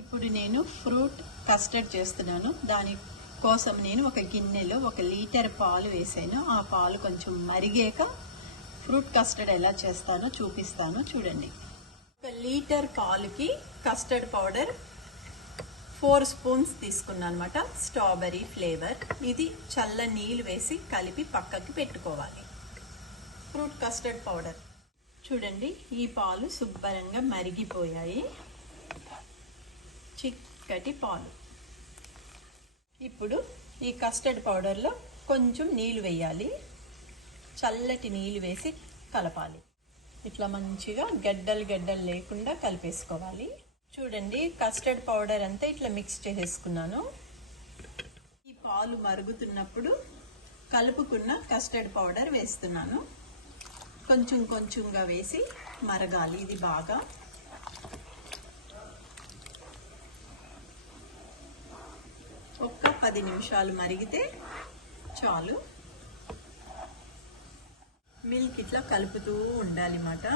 ఇప్పుడు నేను fruit custard చేస్తున్నాను. దాని కోసం నేను ఒక గిన్నెలో 1 లీటర్ పాలు వేసాను. ఆ పాలు కొంచెం మరిగాక ఫ్రూట్ కస్టర్డ్ ఎలా చేస్తానో చూపిస్తాను, చూడండి. 1 లీటర్ పాలుకి కస్టర్డ్ పౌడర్ 4 స్పూన్స్ తీసుకున్నాను అనమాట. Strawberry flavour. ఇది చల్ల నీళ్ళు వేసి కలిపి పక్కకి పెట్టుకోవాలి. ఫ్రూట్ కస్టర్డ్ పౌడర్ చూడండి, ఈ పాలు శుభ్రంగా మరిగిపోయాయి. చిక్కటి పాలు. ఇప్పుడు ఈ కస్టర్డ్ పౌడర్లో కొంచెం నీళ్ళు వేయాలి. చల్లటి నీళ్ళు వేసి కలపాలి. ఇట్లా మంచిగా గడ్డలు లేకుండా కలిపేసుకోవాలి. చూడండి, కస్టర్డ్ పౌడర్ అంతా ఇట్లా మిక్స్ చేసేసుకున్నాను. ఈ పాలు మరుగుతున్నప్పుడు కలుపుకున్న కస్టర్డ్ పౌడర్ వేస్తున్నాను. కొంచెం కొంచెంగా వేసి మరగాలి. ఇది బాగా ఒక్క 10 నిమిషాలు మరిగితే చాలు. మిల్క్ ఇట్లా కలుపుతూ ఉండాలి అన్నమాట.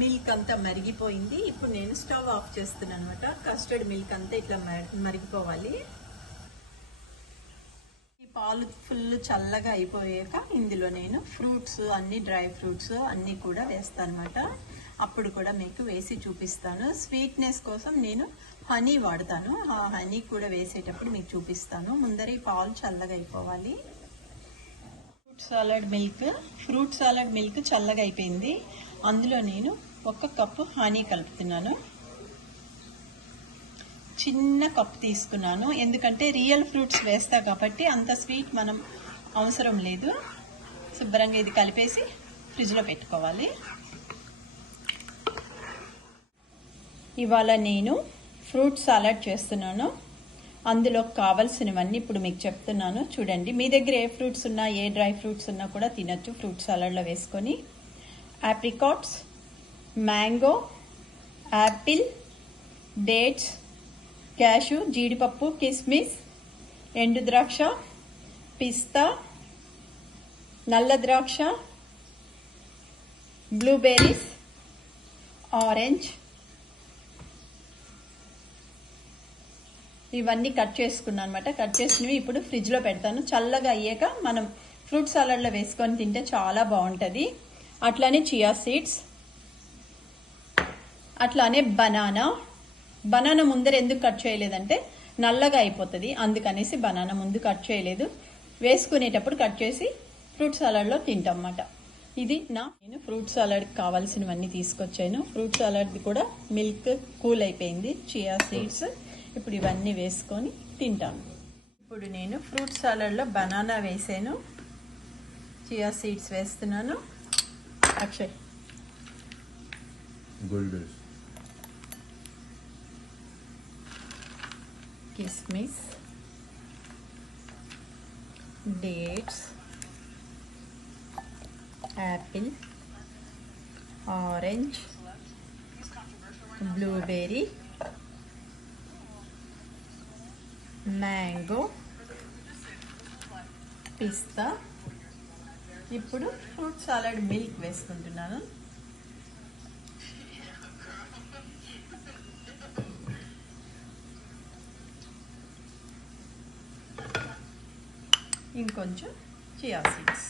మిల్క్ అంతా మరిగిపోయింది. ఇప్పుడు నేను స్టవ్ ఆఫ్ చేస్తున్నాను అనమాట. కస్టర్డ్ మిల్క్ అంతా ఇట్లా మరిగిపోవాలి. ఈ పాలు ఫుల్ చల్లగా అయిపోయాక ఇందులో నేను ఫ్రూట్స్ అన్ని, డ్రై ఫ్రూట్స్ అన్నీ కూడా వేస్తాను అనమాట. అప్పుడు కూడా మీకు వేసి చూపిస్తాను. స్వీట్నెస్ కోసం నేను హనీ వాడతాను. ఆ హనీ కూడా వేసేటప్పుడు మీకు చూపిస్తాను. ముందర ఈ పాలు చల్లగా అయిపోవాలి. ఫ్రూట్ సాలడ్ మిల్క్ చల్లగా అయిపోయింది. అందులో నేను 1 కప్పు హనీ కలుపుతున్నాను. చిన్న కప్పు తీసుకున్నాను, ఎందుకంటే రియల్ ఫ్రూట్స్ వేస్తా కాబట్టి అంత స్వీట్ మనం అవసరం లేదు. శుభ్రంగా ఇది కలిపేసి ఫ్రిడ్జ్లో పెట్టుకోవాలి. ఇవాళ నేను ఫ్రూట్ సాలడ్ చేస్తున్నాను. అందులో కావాల్సినవన్నీ ఇప్పుడు మీకు చెప్తున్నాను, చూడండి. మీ దగ్గర ఏ ఫ్రూట్స్ ఉన్నా, ఏ డ్రై ఫ్రూట్స్ ఉన్నా కూడా తినచ్చు ఫ్రూట్ సాలడ్లో వేసుకొని. Apricots, mango, Apple, dates, cash, జీడిపప్పు, కిస్మిస్, ఎండు ద్రాక్ష, పిస్తా, నల్ల ద్రాక్ష, బ్లూబెర్రీస్, ఆరెంజ్, ఇవన్నీ కట్ చేసుకున్నాను అనమాట. కట్ చేసినవి ఇప్పుడు ఫ్రిడ్జ్లో పెడతాను. చల్లగా అయ్యాక మనం ఫ్రూట్ సాలడ్లో వేసుకొని తింటే చాలా బాగుంటుంది. అట్లానే చియా సీడ్స్, అట్లానే బనానా ముందర ఎందుకు కట్ చేయలేదంటే నల్లగా అయిపోతుంది, అందుకనేసి బనానా ముందు కట్ చేయలేదు. వేసుకునేటప్పుడు కట్ చేసి ఫ్రూట్ సాలడ్లో తింటాం అన్నమాట. ఇది నేను ఫ్రూట్ సాలడ్కి కావాల్సినవన్నీ తీసుకొచ్చాను. ఫ్రూట్ సాలడ్ది కూడా మిల్క్ కూల్ అయిపోయింది. చియా సీడ్స్ ఇప్పుడు ఇవన్నీ వేసుకొని తింటాను. ఇప్పుడు నేను ఫ్రూట్ సాలడ్లో బనానా వేసాను, చియా సీడ్స్ వేస్తున్నాను. అక్షయ్, కిస్మిస్, dates, apple, orange, blueberry, mango, పిస్తా. ఇప్పుడు ఫ్రూట్ సాలడ్ మిల్క్ వేసుకుంటున్నాను. ఇంకొంచెం చియా సీడ్స్.